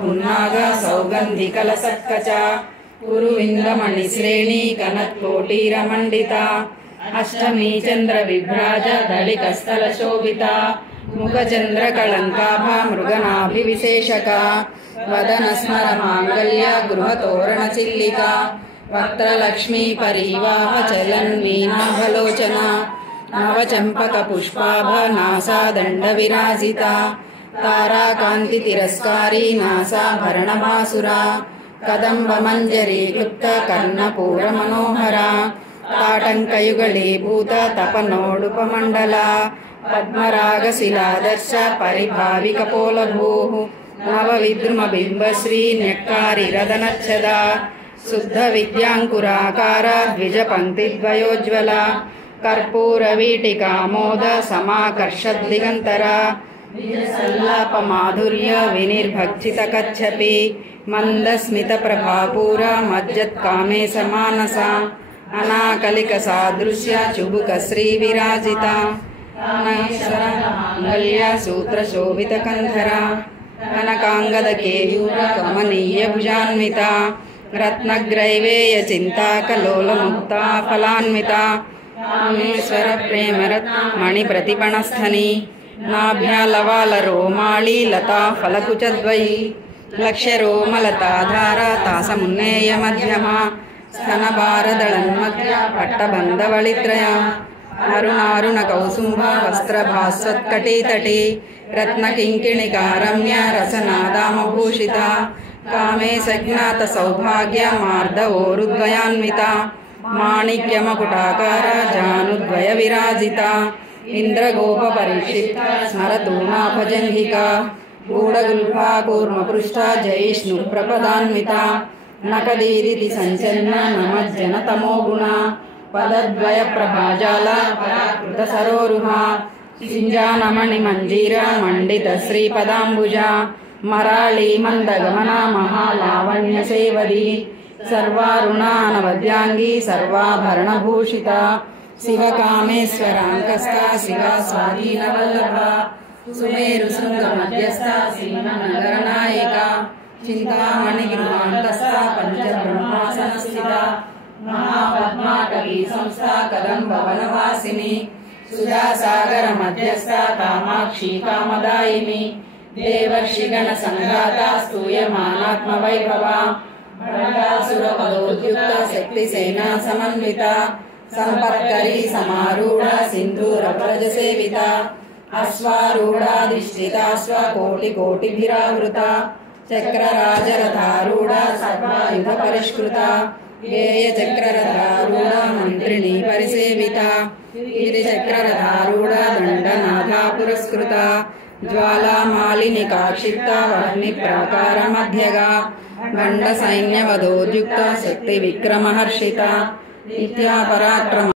पुन्नाग सौगन्धिकलसत्कच कुरुविन्दमणिश्रेणी कनत्कोटीरमण्डिता अष्टमी चन्द्रविभ्राज दलिकस्थलशोभिता मुखचन्द्रकलङ्काभा मृगनाभिविशेषका वदनस्मरमाङ्गल्य गृहतोरणचिल्लिका वक्त्रलक्ष्मी परिवाह चलन्मीनाभलोचना नवचम्पकपुष्पाभ नासादण्डविराजिता ताराकान्तितिरस्कारी नासाभरणभासुरा कदम्बमञ्जरीकृप्त कर्णपूरमनोहरा ताटङ्कयुगलीभूत तपनोडुपमण्डला पद्मरागशिलादर्श परिभाविकपोलभूः नवविद्रुमबिम्बश्री न्यक्कारिरदनच्छदा शुद्धविद्याङ्कुराकार द्विजपङ्क्तिद्वयोज्ज्वला कर्पूरवीटिकामोद समाकर्षद्दिगन्तरा सल्लापमाधुर्य विनिर्भक्षितकच्छपि मन्दस्मितप्रभापूर मज्जत्कामे समानसा अनाकलिकसादृश्य चुबुकश्रीविराजिता माङ्गल्य सूत्रशोभितकन्धरा कनकाङ्गदकेयूर कमनीयभुजान्विता रत्नग्रैवेयचिन्ताकलोलमुक्ता फलान्विता कामेश्वर प्रेमरत्नमणिप्रतिपणस्थनी नाभ्यालवालरोमाळी लता फलकुचद्वयी लक्ष्यरोमलताधारा तासमुन्नेयमध्यमा स्तनभारदळन्मध्य पट्टबन्धवळित्रया अरुणारुणकौसुम्भा वस्त्रभास्वत्कटीतटी रत्नकिङ्किणिकारम्य रसनादामभूषिता कामे सज्ञातसौभाग्य मार्दवोरुद्वयान्विता माणिक्यमकुटाकार जानुद्वयविराजिता इन्द्रगोपपरिक्षिप्ता स्मरतूणाभजङ्घिका गूढगुल्फा कूर्मपृष्ठा जयिष्णुप्रपदान्विता नकदीदिति सञ्चन्ना नमज्जनतमोगुणा पदद्वयप्रभाजाला पराकृतसरोरुहा सिञ्जानमणिमञ्जीरा मण्डितश्रीपदाम्बुजा मराळी मन्दगमना महालावण्यसेवदी सर्वारुणानवद्यांगी सर्वाभरणभूषिता शिवकामेश्वराङ्कस्था शिवा स्वाधीनवल्लभा सुमेरुशृङ्गमध्यस्था सिंहनगरनायिका चिन्तामणिगृहान्तस्था पञ्चब्रह्मासनस्थिता महापद्माटवी संस्था कदम्बवनवासिनी सुधासागरमध्यस्था कामाक्षी कामदायिनी देवर्षिगणसङ्घाता स्तूयमानात्मवैभवा भण्डासुरपदोद्युक्ता शक्तिसेना समन्विता सम्पत्करी समारूढा सिन्धूरव्रजसेविता अश्वारूढाधिष्ठिताश्वकोटिकोटिभिरावृता चक्रराजरथारूढा सर्वायुधपरिष्कृता गेयचक्ररथारूढा मन्त्रिणी परिसेविता गिरिचक्ररथारूढा दण्डनाथा पुरस्कृता ज्वालामालिनिकाक्षिप्ता वह्निप्राकारमध्यगा गण्डसैन्यवधोद्युक्ता शक्तिविक्रमहर्षिता नित्यापराक्रम